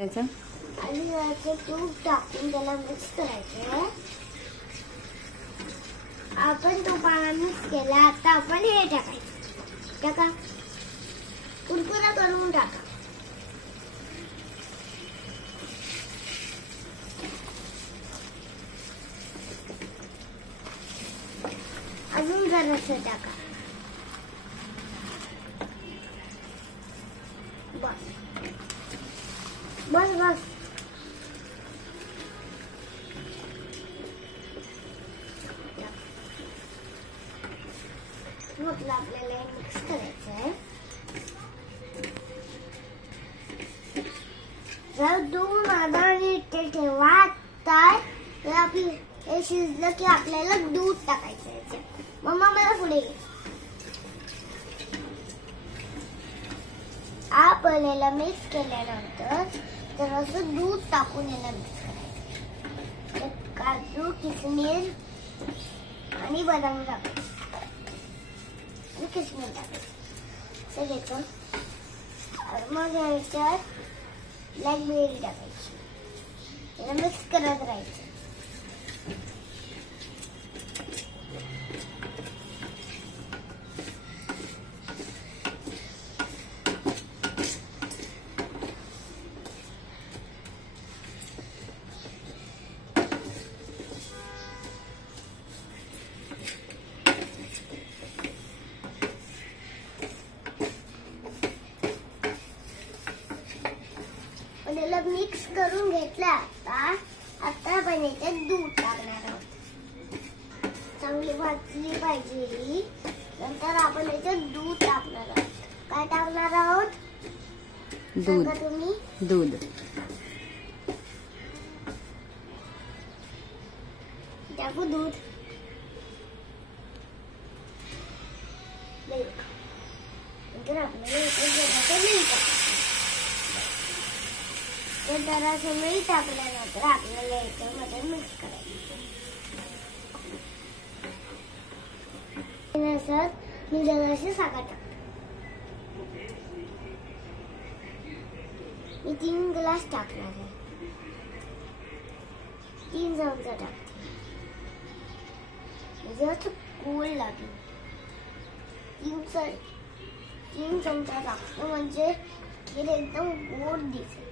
आणि याचं तूप टाकून त्याला मिक्स करायचं. आपण तुपाला मिक्स केला. आता आपण हे टाकायचं. टाका, कुरकुरा करून टाका. अजून जरासं टाका. बस बस बस. म्हटलं आपल्याला हे मिक्स करायचं आहे. जर 2 मिनिटे ठेवा. तर आपलं हे शिजलं की आपल्याला दूध टाकायचं आहे. मम्मा मला पुढे घे. आपल्याला मिक्स केल्यानंतर तर असं दूध टाकून याला मिक्स करायचं. काजू, किसमिस आणि बदाम टाकायचं. किसमिस टाकायचं असं घ्यायचं. मग याच्यात ब्लॅकबेरी टाकायची. याला मिक्स करत राहायचं. त्याला मिक्स करून घेतला. आता आपण याच्यात दूध टाकणार आहोत. चांगली भाजली पाहिजे. नंतर आपण याच्यात दूध टाकणार आहोत. काय टाकणार आहोत? दूध. तुम्ही दूध टाकू. दूध, मिल्क. नंतर आपल्याला याच्यात जरासं मीठ टाकल्यानंतर आपल्याला याच्यामध्ये मिक्स करायचं. मी जराशी साखर टाकते. मी 3 ग्लास टाकणार आहे. 3 चमचा टाकते. जरासं गोड लागेल. 3 चमचा टाकतो म्हणजे खीर एकदम गोड दिसेल.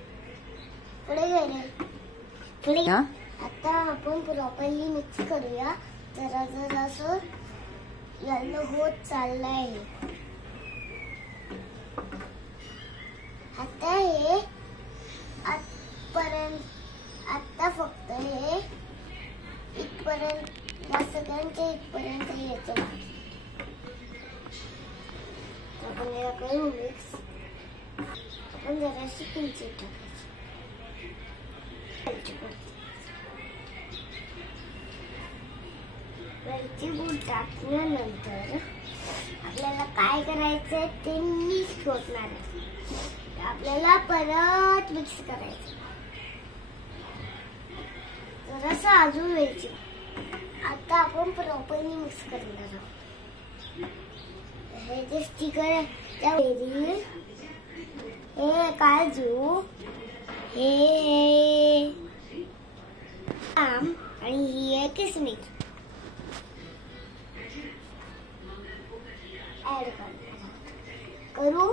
पुढे गेले. पुढे आता आपण प्रॉपरली मिक्स करूया. जरासं येलो होत चाललंय. आता हे आता फक्त हे इथपर्यंत या सगळ्यांच्या इथपर्यंत यायचं. आपण याला करू मिक्स. आपण जराशी किंचित टाकायची. वेलची पूड टाकल्यानंतर आपल्याला काय करायचं ते मी शोधणार आहे. आपल्याला परत मिक्स करायचं. जरासं अजून वेलची. आता आपण प्रॉपरली मिक्स करणार आहोत. हे जे स्टिकर आहे त्या बेरी, हे काजू, हे आम आणि ही आहे किसमिस ऍड करू.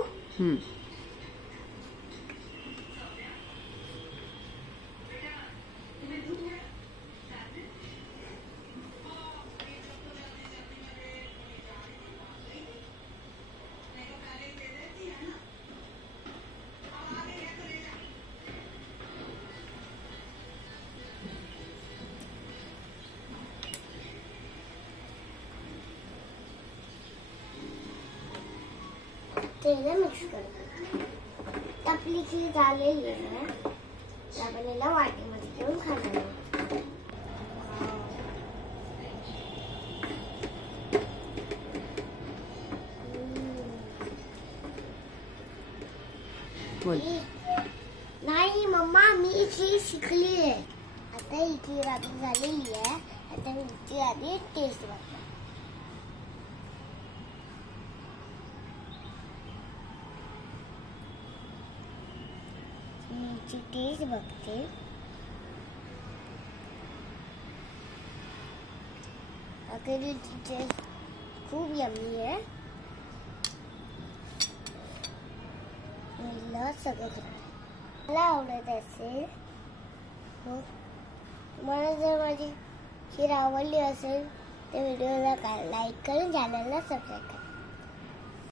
त्याला मिक्स करतो. आपली खीर झालेली आहे. आपण याला वाटीमध्ये घेऊन खाणार आहोत. नाही मम्मा, मी खीर शिकली आहे. आता ही खीर आपली झालेली आहे. आता मी हिची आधी टेस्ट बघतो. याची टेस्ट बघते. अखेरीची टेस्ट खूप यम्मी आहे. मला सगळं मला आवडत असेल. तुम्हाला जर माझी खीर आवडली असेल तर व्हिडिओला लाईक करून चॅनलला सबस्क्राईब करा.